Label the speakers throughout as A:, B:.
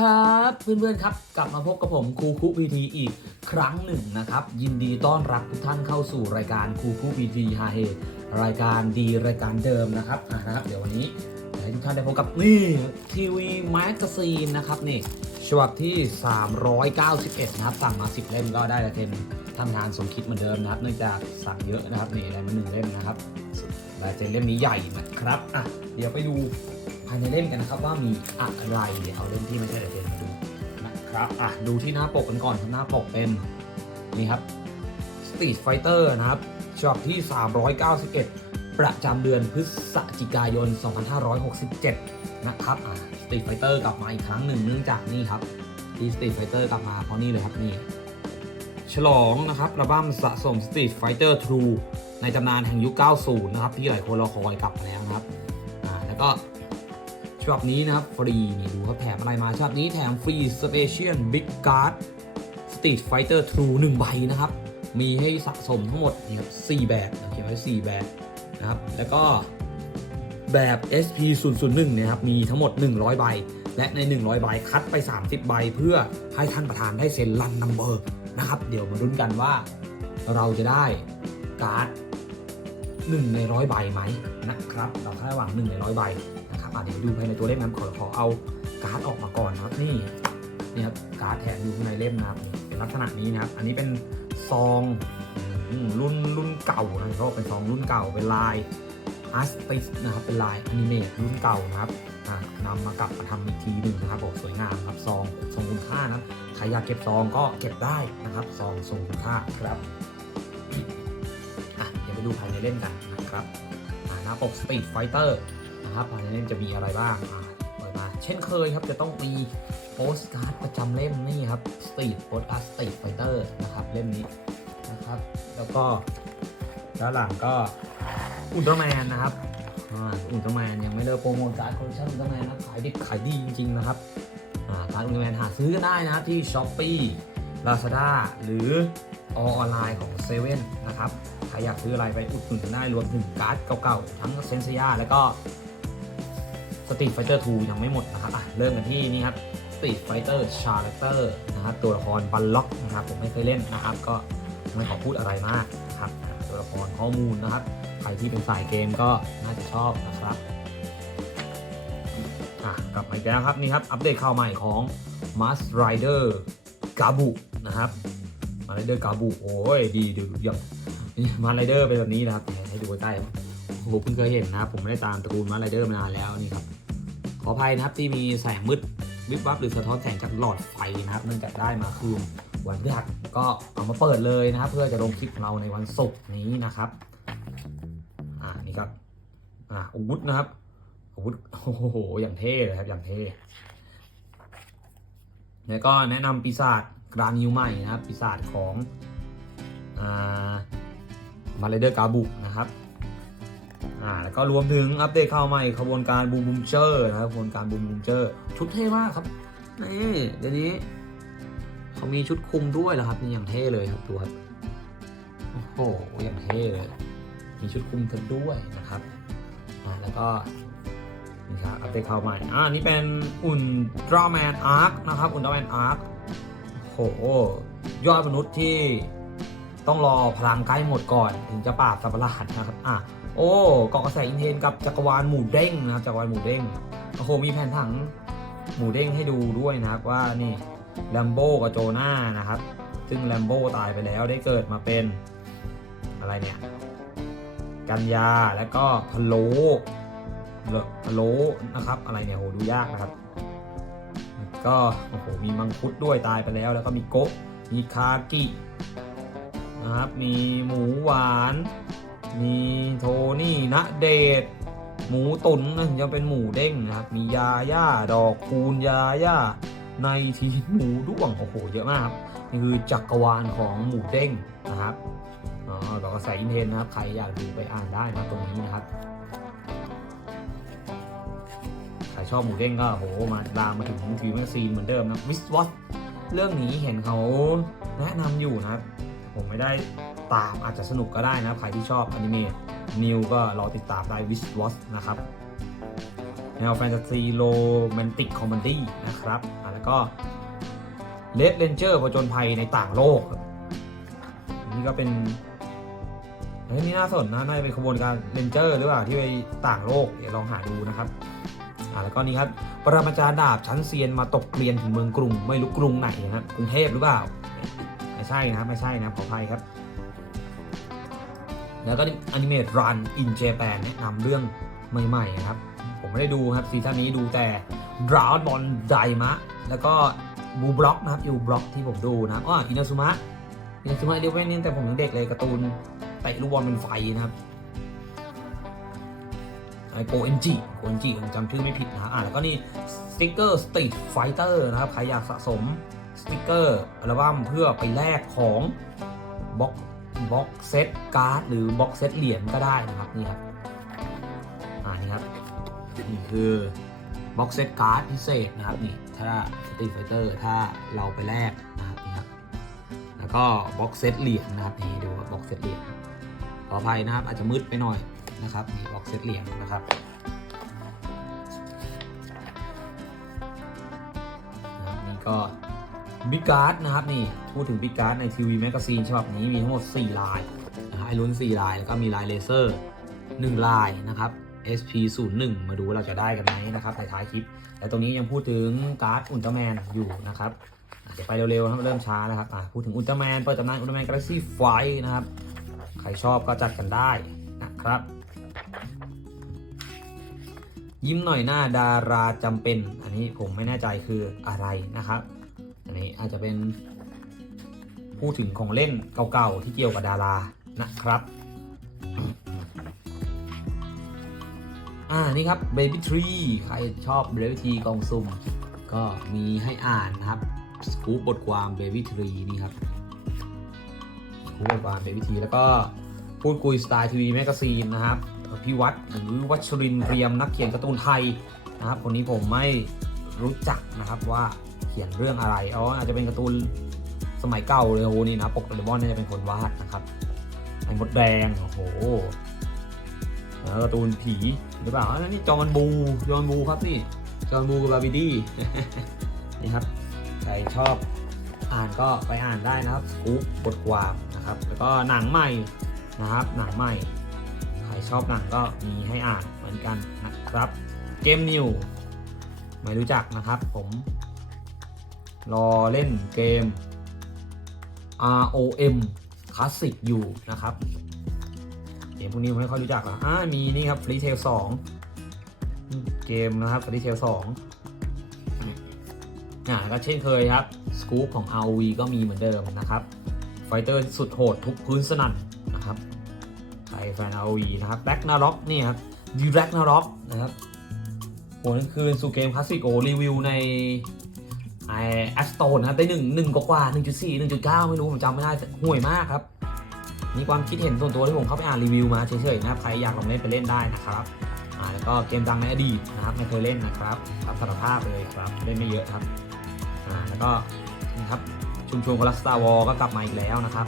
A: ครับเพื่อนๆครับ กลับมาพบกับผมครูคุพีทีอีกครั้งหนึ่งนะครับ ยินดีต้อนรับทุกท่านเข้าสู่รายการครูคุพีทีฮาเฮรายการดีรายการเดิมนะครับนะครับ เดี๋ยววันนี้ให้ทุกท่านได้พบกับนี่ทีวีแมกกาซีนนะครับนี่ฉบับที่ 391 นะครับ สั่งมา 10 เล่มก็ได้ละเทมทำงานสมคิดเหมือนเดิมนะครับ เนื่องจากสั่งเยอะนะครับนี่อะไรมาหนึ่งเล่มนะครับลายเซ็นเล่มนี้ใหญ่นะครับอะเดี๋ยวไปดู ภายในเล่มกันนะครับว่ามีอะไรเดี๋ยวเอาเล่มที่ไม่ใช่ลายเซนมาดูนะครับอะดูที่หน้าปกกันก่อนครับหน้าปกเป็นนี่ครับ Street Fighter นะครับฉบับที่ 391 ประจำเดือนพฤศจิกายน 2567 นะครับอะ Street Fighter กลับมาอีกครั้งหนึ่งเนื่องจากนี่ครับที่ Street Fighter กลับมาเพราะนี่เลยครับนี่ฉลองนะครับระบั้มสะสม Street Fighter True ในตำนานแห่งยุค 90 นะครับ ที่หลายคนรอคอยกลับมาแล้วนะครับ อ่า แล้วก็ ฉบับนี้นะครับฟรีนี่ดูเขาแถมอะไรมาฉบับนี้แถมฟรี Special Big Card Street Fighter True 1ใบนะครับ มีให้สะสมทั้งหมดนี่ครับ4แบบเขียนไว้4แบบนะครับ แล้วก็แบบ SP 0 0 1นะครับ มีทั้งหมด 100 ใบ และใน 100 ใบ คัดไป 30 ใบ เพื่อให้ท่านประธานได้เซ็นรันนัมเบอร์นะครับ เดี๋ยวมาลุ้นกันว่าเราจะได้การ์ด1ในร้อยใบไหมนะครับ เราคาดหวัง1ในร้อยใบ อะเดี๋ยวดูภายในตัวเล่มนั้นขอขอเอาการ์ดออกมาก่อนนะครับนี่นี่ครับการ์ดแถมอยู่ข้างในเล่มนะครับเป็นลักษณะนี้นะครับ อันนี้เป็นซองรุ่นรุ่นเก่านะเขาบเป็นซองรุ่นเก่าเป็นลายอาร์ติสนะครับเป็นลายอนิเมตรุ่นเก่านะครับอ่านำมากลับมาทำอีกทีหนึ่งนะครับบอกสวยงามครับซองทรงคุณค่านะใครอยากเก็บซองก็เก็บได้นะครับซองทรงคุณค่าครับอะเดี๋ยวไปดูภายในเล่มกันนะครับหน้าปก Street Fighter นะครับภายในเล่มจะมีอะไรบ้างอ่าเปิดมาเช่นเคยครับจะต้องมีโปสการ์ดประจำเล่มนี่ครับ Street p o s t card Street Fighter นะครับเล่มนี้นะครับแล้วก็ด้านหลังก็อุลตร้าแมนนะครับอุลตร้าแมนยังไม่เลิกโปรโมทการ์ดคอลเลคชันอุลตร้าแมนนะขายดิบขายดีจริงๆนะครับการ์ดอุลตร้าแมนหาซื้อกันได้นะครับที่ Shopee Lazada หรือออนไลน์ของเซเว่นนะครับใครอยากซื้ออะไรไปอุดหนุนกันได้รวมถึงการ์ดเก่าๆ ทั้งเซนเซียแล้วก็ สตรีทไฟเตอร์2ยังไม่หมดนะครับอะเริ่มกันที่นี่ครับสตรีทไฟเตอร์ชาร์เลเตอร์นะครับตัวละครบัลล็อกนะครับผมไม่เคยเล่นนะครับ ก็ไม่ขอพูดอะไรมากนะครับตัวละครข้อมูลนะครับ ใครที่เป็นสายเกมก็น่าจะชอบนะครับอะกลับมาอีกแล้วครับนี่ครับ อัปเดตข่าวใหม่ของ Mask Rider กาบุนะครับมาไรเดอร์กาบุโอ้ยดีดูอย่างมาไรเดอร์เป็นแบบนี้นะครับให้ดูใกล้โอ้โหเพิ่งเคยเห็นนะครับผมไม่ได้ตามตระกูลมาไรเดอร์มานานแล้วนี่ครับ ออภัยนะครับที่มีแสงมืดวิบวับหรือสะท้อนแสงจากหลอดไฟนะครับเนื่องจากได้มาคืนวันพฤหัสก็เอามาเปิดเลยนะครับ เพื่อจะลงคลิปของเราในวันศุกร์นี้นะครับอ่านี่ครับอ่าอาวุธนะครับอาวุธโอ้โหอย่างเท่เลยครับอย่างเท่แล้วก็แนะนำปีศาจกรานิวใหม่นะครับปีศาจของอ่ามาเลเดอร์กาบุกนะครับ อ่าแล้วก็รวมถึงอัปเดตข่าวใหม่ขบวนการบูมบูมเจอร์นะครับขบวนการบูมบูมเจอร์ชุดเท่มากครับนี่เดี๋ยวนี้เขามีชุดคุมด้วยเหรอครับนี่อย่างเท่เลยครับดูครับโอ้โหอย่างเท่เลย มีชุดคุมกันด้วยนะครับอ่าแล้วก็นี่ครับอัปเดตข่าวใหม่อ่านี่เป็นอุ่นตร้าแมนอาร์คนะครับอุ่นตร้าแมนอาร์คโอ้โหยอดมนุษย์ที่ต้องรอพลังใกล้หมดก่อน ถึงจะปราบสัตว์ประหลาดนะครับอะ โอ้เกาะกระแสอินเทนกับจักรวาลหมูเด้งนะครับจักรวาลหมูเด้งโอ้โหมีแผ่นผังหมูเด้งให้ดูด้วยนะครับว่านี่แลมโบกับโจนานะครับ ซึ่งแลมโบตายไปแล้วได้เกิดมาเป็นอะไรเนี่ยกันยาแล้วก็พะโลพะโลนะครับอะไรเนี่ยโหดูยากนะครับ ก็โอ้โหมีมังคุดด้วยตายไปแล้ว แล้วก็มีโกะมีคากินะครับมีหมูหวาน มีโทนี่ณเดชหมูตุ๋นนะยังเป็นหมูเด้งนะครับ มียาย่าดอกคูณยาย่าในทีหมูด้วงโอ้โหเยอะมากครับนี่คือจักรวาลของหมูเด้งนะครับอ๋อเราก็ใส่อินเทนนะครับใครอยากดูไปอ่านได้นะตรงนี้นะครับใครชอบหมูเด้งก็โหมาลามมาถึงทีมซีนเหมือนเดิมนะวิสวอตเรื่องนี้เห็นเขาแนะนำอยู่นะครับผมไม่ได้ ตามอาจจะสนุกก็ได้นะใครที่ชอบอนิเมะนิวก็รอติดตามได้วิสวอตนะครับแนวแฟนตาซีโรแมนติกคอมเมดี้นะครับแล้วก็เลดเลนเจอร์ผจญภัยในต่างโลก นี่ก็เป็นเฮ้ยนี่น่าสนนะน่าจะเป็นขบวนการเลนเจอร์หรือเปล่าที่ไปต่างโลกเดี๋ยวลองหาดูนะครับอะแล้วก็นี่ครับปรมาจารย์ดาบชั้นเซียนมาตกเกรียนถึงเมืองกรุง ไม่รู้กรุงไหนนะกรุงเทพหรือเปล่า ไม่ใช่นะไม่ใช่นะขออภัยครับ แล้วก็อนิเมตรันอินเจแปนแนะนำเรื่องใหม่ๆนะครับ ผมไม่ได้ดูครับซีซั่นนี้ดูแต่ดรา g บอลไดมะแล้วก็บูบล็อกนะครับอยู่บล็อกที่ผมดูนะอ๋ออินาซุมะอินาซุมะเดียวแม่นี่แต่ผมยังเด็กเลยการ์ตูนเตะลูกบอลเป็นไฟนะครับไอโกเอนจิโกเอนจิผมจำชื่อไม่ผิดนะอ่าแล้วก็นี่สติกเกอร์สตรีทไฟเตอร์นะครับใครอยากสะสมสติกเกอร์อัลบั้มเพื่อไปแลกของบล็อก บล็อกเซตการ์ดหรือบล็อกเซตเหรียญก็ได้นะครับนี่ครับอ่านี่ครับนี่คือบ็อกเซตการ์ดพิเศษนะครับนี่ถ้าสตรีทไฟเตอร์ถ้าเราไปแลกนะครับนี่ครับแล้วก็บ็อกเซตเหรียญนะครับนี่ดูบ็อกเซตเหรียญขออภัยนะครับอาจจะมืดไปหน่อยนะครับนี่บ็อกเซตเหรียญนะครับนี่ก็ บิ๊กการ์ดนะครับนี่พูดถึงบิ๊กการ์ดในทีวีแมกกาซีนฉบับนี้มีทั้งหมด 4 ลายนะครับให้ลุ้น4ลาย แล้วก็มีลายเลเซอร์ 1 ลายนะครับ SP01 มาดูว่าเราจะได้กันไหมนะครับในท้ายคลิป แต่ตรงนี้ยังพูดถึงการ์ดอุลตร้าแมนอยู่นะครับอะเดี๋ยวไปเร็วๆครับเริ่มช้านะครับอะพูดถึงอุลตร้าแมนเปิดตำนานอุลตร้าแมนกาแล็กซี่ไฟนะครับ ใครชอบก็จัดกันได้นะครับ ยิ้มหน่อยหน้าดาราจำเป็น อันนี้ผมไม่แน่ใจคืออะไรนะครับ นี้อาจจะเป็นพูดถึงของเล่นเก่าๆที่เกี่ยวกับดารานะครับ อ่า นี่ครับ Baby Tree ใครชอบ Baby Tree กองซุ่มก็มีให้อ่านนะครับสกู๊ปบทความ Baby Tree นี่ครับสกู๊ปบทความ Baby Tree แล้วก็พูดคุยสไตล์ทีวีแมกกาซีนนะครับพี่วัดหรือวัชรินเรียมนักเขียนการ์ตูนไทยนะครับ คนนี้ผมไม่รู้จักนะครับว่า ขียนเรื่องอะไรอ๋ออาจจะเป็นการ์ตูนสมัยเก่าเลยโอ้โหนี่นะปกโดเรมอนน่าจะเป็นคนวาดนะครับไอ้มดแดงโอ้โหแล้วการ์ตูนผีหรือเปล่าอันนี้จอห์นบูจอห์นบูครับนี่จอห์นบูกับบาร์บีดี้นี่ครับใครชอบอ่านก็ไปอ่านได้นะครับสกู๊ปบทความนะครับ แล้วก็หนังใหม่นะครับหนังใหม่ใครชอบหนังก็มีให้อ่านเหมือนกันนะครับเกมนิวไม่รู้จักนะครับผม รอเล่นเกม ROM คลาสสิกอยู่นะครับเกมพวกนี้ผมไม่ค่อยรู้จักหรอกอ่ามีนี่ครับ Free Tail 2 เกมนะครับ Free Tail 2อ่าก็เช่นเคยครับสกู๊ปของ ROV ก็มีเหมือนเดิมนะครับ ไฟเตอร์สุดโหดทุกพื้นสนั่นนะครับใครแฟน ROV นะครับ b บ็กนาร็อกนี่ครับดีแร็กนาร็อกนะครับโหนั่นคือสู่เกมคลาสสิกโอรีวิวใน ไอแอสโตนนะครับได้หนึ่งหนึ่งกว่าหนึ่งจุดสี่หนึ่งจุดเก้าไม่รู้ผมจำไม่ได้ห่วยมากครับมีความคิดเห็นส่วนตัวที่ผมเข้าไปอ่านรีวิวมาเฉยๆนะครับใครอยากลองเล่นไปเล่นได้นะครับอ่าแล้วก็เกมดังในอดีตนะครับไม่เคยเล่นนะครับรับสารภาพเลยครับเล่นไม่เยอะครับอ่าแล้วก็นี่ครับชุมชนคนรักสตาร์วอลก็กลับมาอีกแล้วนะครับ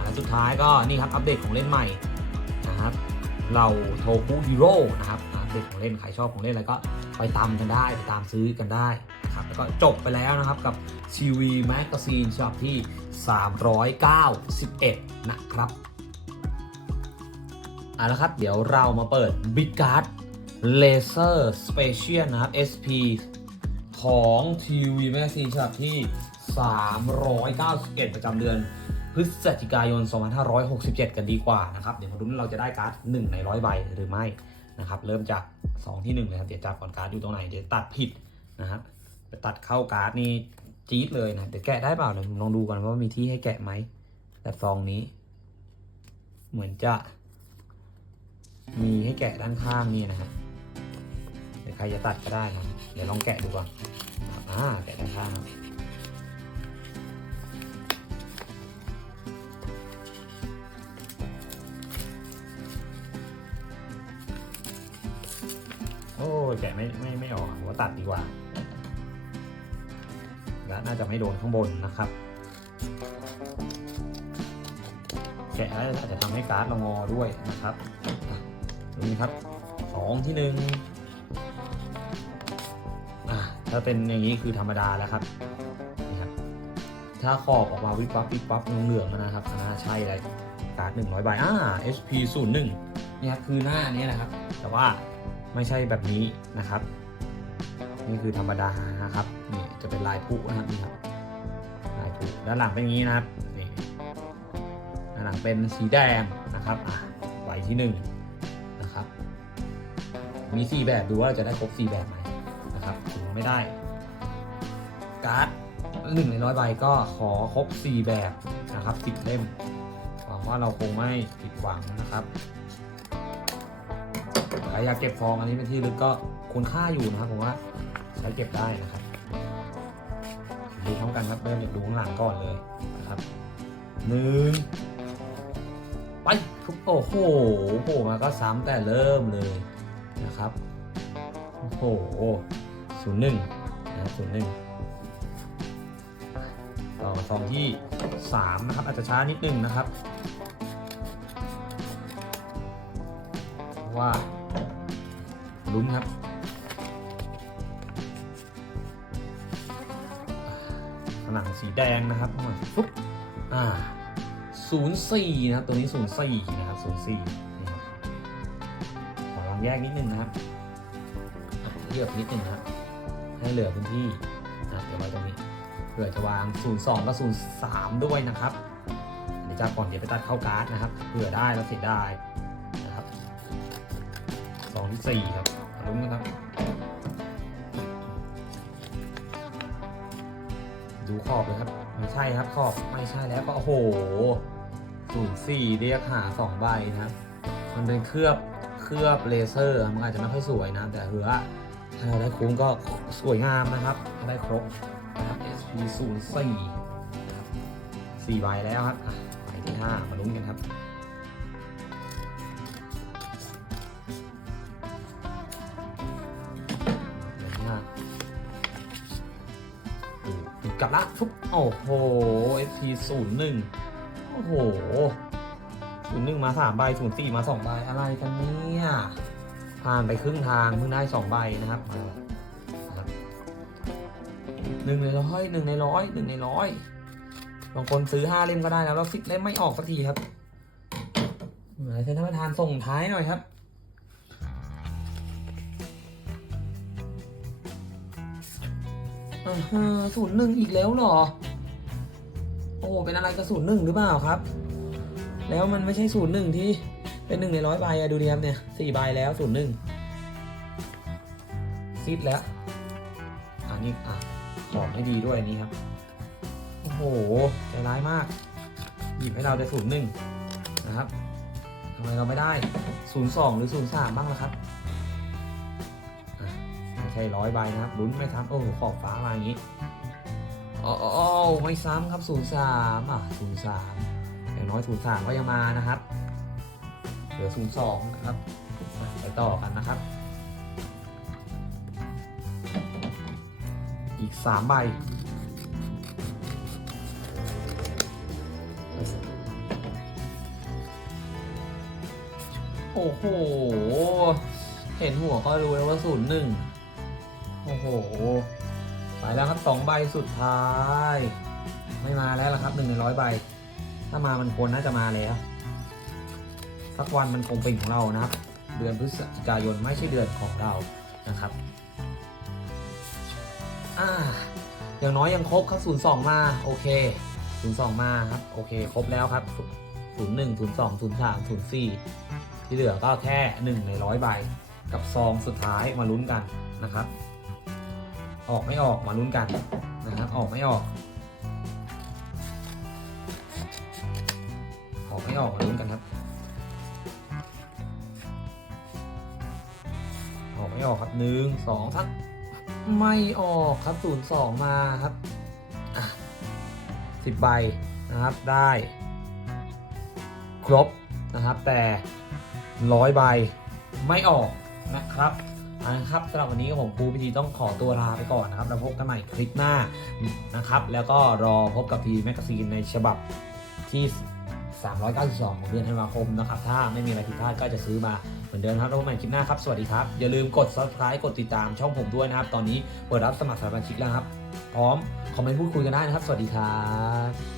A: และสุดท้ายก็นี่ครับอัปเดตของเล่นใหม่นะครับเราโทคุฮีโร่นะครับอัปเดตของเล่นใครชอบของเล่นอะไรก็ไปตามกันได้ไปตามซื้อกันได้ ก็จบไปแล้วนะครับกับชีวีแมกกาซีนฉบับที่ 391 นะครับเอาละครับ เดี๋ยวเรามาเปิด Big Card Laser Special นะครับ SP ของ TV Magazine ฉบับที่ 391 ประจำเดือนพฤศจิกายน 2567 กันดีกว่านะครับ เดี๋ยวมาดูว่าเราจะได้การ์ด 1 ใน 100 ใบหรือไม่นะครับ เริ่มจาก 2 ที่ 1 เลยครับ เดี๋ยวจับก่อนการ์ดอยู่ตรงไหน เดี๋ยวตัดผิดนะครับ จะตัดเข้าการ์ดนี่จี๊ดเลยนะเดี๋ยวแกะได้เปล่าเดี๋ยวผมลองดูก่อนว่ามีที่ให้แกะไหมแต่ซองนี้ เหมือนจะมีให้แกะด้านข้างนี่นะฮะเดี๋ยวใครจะตัดก็ได้นะเดี๋ยวลองแกะดูก่อนอ่าแกะด้านข้างโอ้ยแกะไม่ไม่ไม่ออกว่าตัดดีกว่า น่าจะไม่โดนข้างบนนะครับแกะแล้วอาจจะทำให้การ์ดเรางอด้วยนะครับอะนี่ครับสองที่หนึ่งถ้าเป็นอย่างนี้คือธรรมดาแล้วครับนี่ครับ ถ้าขอบออกมาวิบวับวิบวับเหลืองๆนะครับอันน่าใช่เลยการ์ดหนึ่งร้อยใบอ่า HP 0 1เนี่ครับคือหน้านี้นะครับ แต่ว่าไม่ใช่แบบนี้นะครับ นี่คือธรรมดานะครับ จะเป็นลายผู้นะครับนี่ครับลายผู้ด้านหลังเป็นอย่างนี้นะครับนี่ด้านหลังเป็นสีแดงนะครับอะใบที่หนึ่งนะครับ มีสี่แบบดูว่าเราจะได้ครบสี่แบบไหมนะครับถึงไม่ได้ การ์ดหนึ่งในร้อยใบก็ขอครบสี่แบบนะครับสิบเล่มหวังว่าเราคงไม่ผิดหวังนะครับใครอยากเก็บฟองอันนี้เป็นที่ลึกก็คุณค่าอยู่นะครับผมว่าใช้เก็บได้นะครับ ดูพร้อมกันครับเริ่มจากดูข้างหลังก่อนเลยนะครับหนึ่งไปโอ้โหโผล่มาก็ซ้ำแต่เริ่มเลยนะครับโอ้โหศูนย์หนึ่งนะศูนย์หนึ่งต่อซองที่สามนะครับอาจจะช้านิดนึงนะครับว่าลุ้นครับ สีแดงนะครับเข้ามาปุ๊บอ่าศูนย์สี่นะครับตัวนี้ศูนย์สี่นะครับศูนย์สี่นะครับขอลองแยกนิดนึงนะครับเลือกนิดนึงนะครับให้เหลือพื้นที่นะเดี๋ยวไว้ตรงนี้เผื่อจะวาง 02กับ03 ด้วยนะครับเดี๋ยวจะก่อนเดี๋ยวไปตัดเข้าการ์ดนะครับเผื่อได้แล้วเสียได้นะครับสองที่สี่ครับลุ้นนะครับ ดูขอบเลยครับ ไม่ใช่ครับขอบไม่ใช่แล้วก็โอ้โหศูนย์สี่เรียกหาสองใบนะครับ มันเป็นเคลือบเคลือบเลเซอร์มันอาจจะไม่ค่อยสวยนะ แต่เหือถ้าเราได้คุ้มก็สวยงามนะครับถ้าได้ครบนะครับ SP 0 4นะครับสี่ใบแล้วครับใบที่ห้ามาลุ้นกันครับ กลับละทุบโอ้โห SP 0 1โอ้โห0 1มา3ใบ0 4มา2ใบอะไรกันเนี่ยผ่านไปครึ่งทางเพิ่งได้2ใบนะครับมาหนึ่งในร้อยหนึ่งในร้อยหนึ่งในร้อยบางคนซื้อ5เล่มก็ได้แล้วแล้วสิบเล่มไม่ออกสักทีครับเหมือนท่านประธานส่งท้ายหน่อยครับ ศูนย์หนึ่งอีกแล้วเหรอ โอ้เป็นอะไรกับศูนย์หนึ่งหรือเปล่าครับ แล้วมันไม่ใช่ศูนย์หนึ่งที่เป็นหนึ่งในร้อยใบอะดูดิครับเนี่ยสี่ใบแล้วศูนย์หนึ่งซิดแล้วอันนี้อะขอบไม่ดีด้วยอันนี้ครับ โอ้โหใจร้ายมาก หยิบให้เราได้ศูนย์หนึ่งนะครับทำไมเราไม่ได้ศูนย์สองหรือศูนย์สามบ้างล่ะครับ ใช่ร้อยใบนะครับลุ้นไม่ทันโอ้ขอบฟ้ามาอย่างนี้อ๋ออ๋ออ๋อไม่ซ้ำครับศูนย์สามอะศูนย์สามอย่างน้อยศูนย์สามก็ยังมานะครับเหลือศูนย์สองนะครับไปต่อกันนะครับ อีกสามใบโอ้โห เห็นหัวก็รู้แล้วว่าศูนย์หนึ่ง โอ้โห ไปแล้วครับสองใบสุดท้าย ไม่มาแล้วล่ะครับหนึ่งในร้อยใบ ถ้ามามันควรน่าจะมาแล้ว สักวันมันคงเป็นของเรานะครับ เดือนพฤศจิกายนไม่ใช่เดือนของเรานะครับอ่าอย่างน้อยยังครบครับ02มาโอเค02มาครับโอเคครบแล้วครับ01 02 03 04ที่เหลือก็แค่1ในร้อยใบกับซองสุดท้ายมาลุ้นกันนะครับ ออกไม่ออกมาลุ้นกันนะครับออกไม่ออก ออกไม่ออกมาลุ้นกันครับ ออกไม่ออกครับหนึ่งสองทักไม่ออกครับศูนย์สองมาครับสิบใบนะครับได้ครบนะครับแต่ร้อยใบไม่ออกนะครับะครับสำหรับวันนี้ผมครูพิธีต้องขอตัวลาไปก่อนนะครับแล้วพบกันใหม่คลิปหน้านะครับ แล้วก็รอพบกับทีแมกกาซีนในฉบับที่ 392ของเดือนธันวาคมนะครับ ถ้าไม่มีอะไรผิดพลาดก็จะซื้อมาเหมือนเดิมครับแล้วพบกันใหม่คลิปหน้าครับ สวัสดีครับ อย่าลืมกด subscribe กดติดตามช่องผมด้วยนะครับ ตอนนี้เปิดรับสมัครสมาชิกแล้วครับ พร้อมคอมเมนต์พูดคุยกันได้นะครับ สวัสดีครับ